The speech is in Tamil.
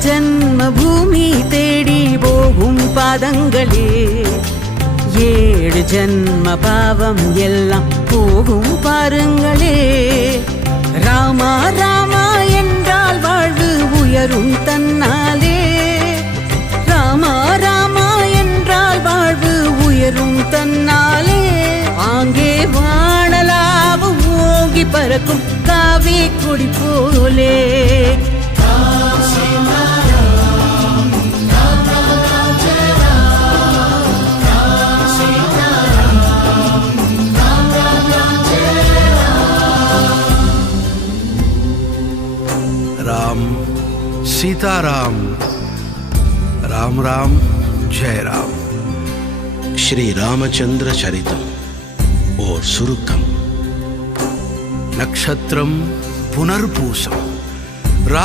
ஜன்ம பூமி தேடி போகும் பாதங்களே, 7 ஜன்ம பாவம் எல்லாம் போகும் பாருங்களே. ராமா ராமா என்றால் வாழ்வு உயரும் தன்னாலே, ராமா ராமா என்றால் வாழ்வு உயரும் தன்னாலே. ஆங்கே வானலாவு ஓங்கி பறக்கும் காவி கொடி போலே. राम सीताराम, राम राम जय राम. श्री रामचंद्र चरितम और सुरुक्कम. नक्षत्रम पुनर्पूसम.